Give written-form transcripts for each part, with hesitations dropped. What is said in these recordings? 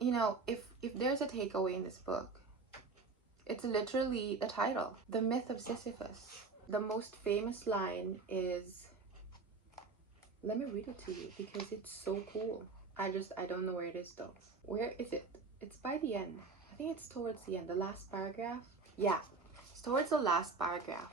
You know, if there's a takeaway in this book, it's literally the title, The Myth of Sisyphus. The most famous line is, let me read it to you because it's so cool. I don't know where it is though. Where is it? It's by the end. I think it's towards the end, the last paragraph. Yeah, it's towards the last paragraph.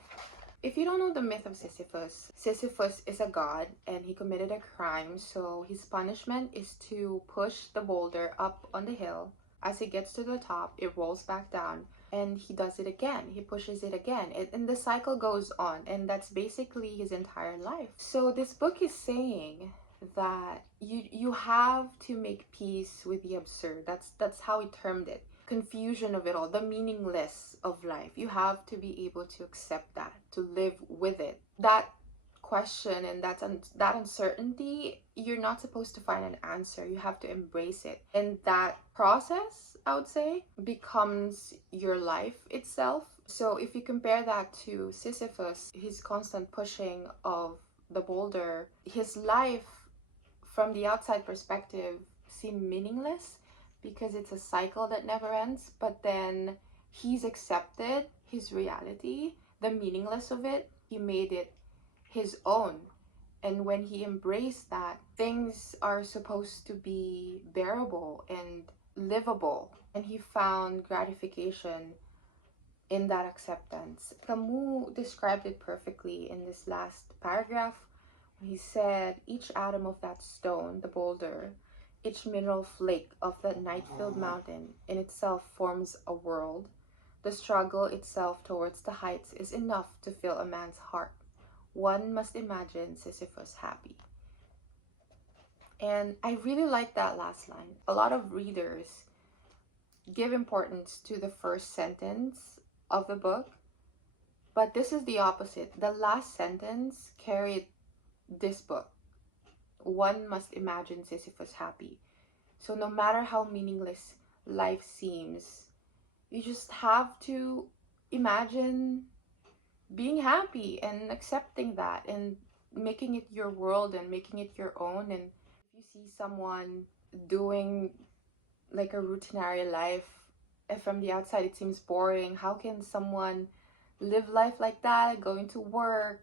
If you don't know the myth of Sisyphus, Sisyphus is a god and he committed a crime, so his punishment is to push the boulder up on the hill. As he gets to the top, it rolls back down and he does it again. He pushes it again, and the cycle goes on, and that's basically his entire life. So this book is saying that you have to make peace with the absurd. That's how he termed it. Confusion of it all, the meaningless of life. You have to be able to accept that, to live with it. That question and that uncertainty, you're not supposed to find an answer. You have to embrace it. And that process, I would say, becomes your life itself. So if you compare that to Sisyphus, his constant pushing of the boulder, his life from the outside perspective seemed meaningless because it's a cycle that never ends, but then he's accepted his reality, the meaningless of it. He made it his own. And when he embraced that, things are supposed to be bearable and livable. And he found gratification in that acceptance. Camus described it perfectly in this last paragraph. He said, each atom of that stone, the boulder, each mineral flake of that night-filled mountain in itself forms a world. The struggle itself towards the heights is enough to fill a man's heart. One must imagine Sisyphus happy. And I really like that last line. A lot of readers give importance to the first sentence of the book, but this is the opposite. The last sentence carried this book. One must imagine Sisyphus happy. So no matter how meaningless life seems, you just have to imagine being happy and accepting that and making it your world and making it your own. And if you see someone doing like a routinary life, and from the outside it seems boring, how can someone live life like that, going to work,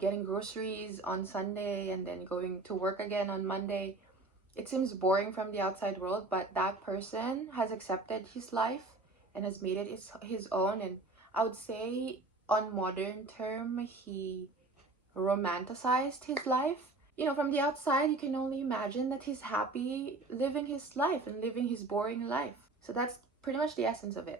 getting groceries on Sunday and then going to work again on Monday? It seems boring from the outside world, but that person has accepted his life and has made it his own. And I would say, on modern term, he romanticized his life. You know, from the outside, you can only imagine that he's happy living his life and living his boring life. So that's pretty much the essence of it.